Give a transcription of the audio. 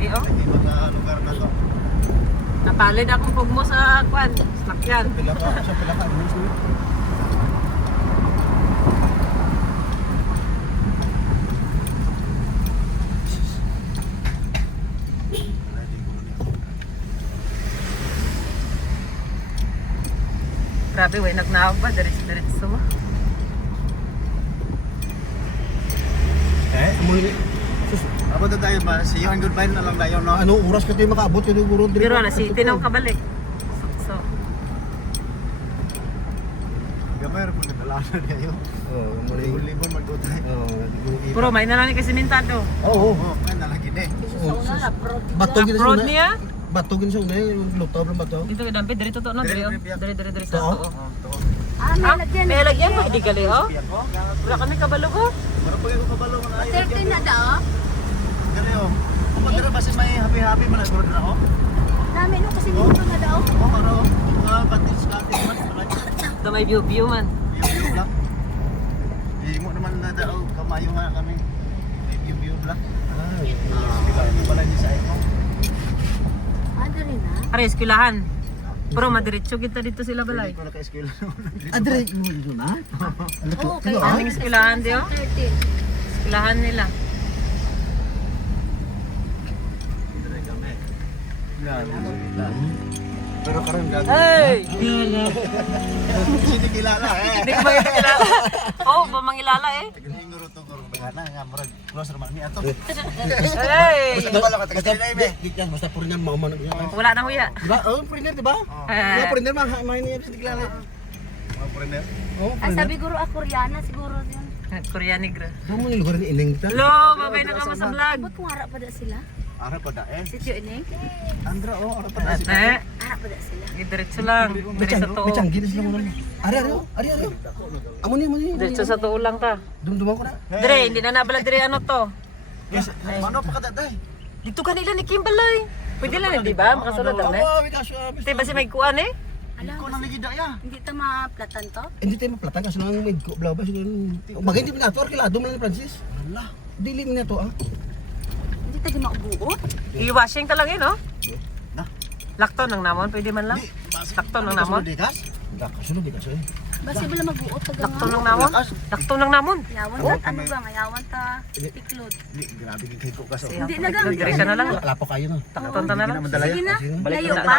Eh, oh. Iba sa lugar na to. Napalid akong pugmo sa kwan. Sakyan. Pila ka. Grabe, way nagnaog ba? Diretso ba? Muli. Abo na tayo ba? Si Johan Goodbye na lang tayo, no? Ano oras ka tayo makaabot? Yung guro Pero na si Tinong kabalik. So, gamay ra po na dalasan kayo. Oo, muli. Libon magdutay. Oo, puro may nalang ni kasi mintado. Oo, may nalagi din. Batogin sa Road una. niya? Batogin sa una yung lutaw ng bato. Ito ka dampi, dito to no, dire sa Oo. to. May lagyan mo, hindi gali oh. Wala kami kabalo ko. Pero pag ako kabalo man ay. 13 na daw. Gani oh. Kung magdara basta may happy na siguro na ako. Dami no kasi minuto na daw. Oo, ano? Mga batis man. Ito may view man. View lang. Di mo naman na daw kamayo nga kami. View lang. Di ba niya sa iPhone? Dali na. Are, eskwelahan. Pero madiretso kita dito sila balay. Hindi ko naka-eskwela naman. Adre mo dito na? Oo, kay Aming eskwelahan di oh. 13. Eskwelahan nila. Pero karon gagawin. Hey! Hindi kilala eh. Hindi ko ba ito kilala? Oh, ba mangilala eh? Siguro to ko bana nga murag close ra man ni ato. Hey! Basta wala ka taga sa ilay be. Gikas basta puro niya mama na niya. Wala na huya. Diba? Oh, printer diba? Mga printer main niya sa kilala. Mga friend. Oh, Ay sabi guro Koreana siguro yun. Korea Negra. mo ni lugar ni ining ta. Hello, babay na ka mo sa vlog. Ba't kung harap pa da sila? Ara pa da eh. Sityo ining? Andra oh, ara pa da si. Ate, Harap pa da sila. diretso lang. Diretso sa to. Bicanggin sila mo na. Ari. Amo ni. Diretso sa to lang ta. Dumduman ko na. Dire, hindi na nabala dire ano to. Yes, mano pa ka day. Dito kanila ni Kimbalay. Pwede lang di ba? Makasunod lang eh. Oh, bikas. Ito ba si may kuan eh? Ko nang ligida ya. Hindi ta maplatan to? Hindi tayo maplatan kasi lang may blaw ba siguro. Bagay hindi pinato kilado man ni Francis. Wala. Dili mo na to ah. Hindi ta di mabuot. I-washing ta lang yun, no? Na. Lakto ng namon, pwede man lang. Lakto ng namon. Dikas? Kasunod bikas eh. Basta wala mabuot ta Lakto ganun. ng namon. Lakto ng namon. Yawan ta ano ba ngayawan ta tiklod. Di grabe gid kay ko kaso. Hindi na gang. Diretso na lang. Lapo kayo no. Takton ta na lang. Madala Sige ya. na. Balik Layo na. pa.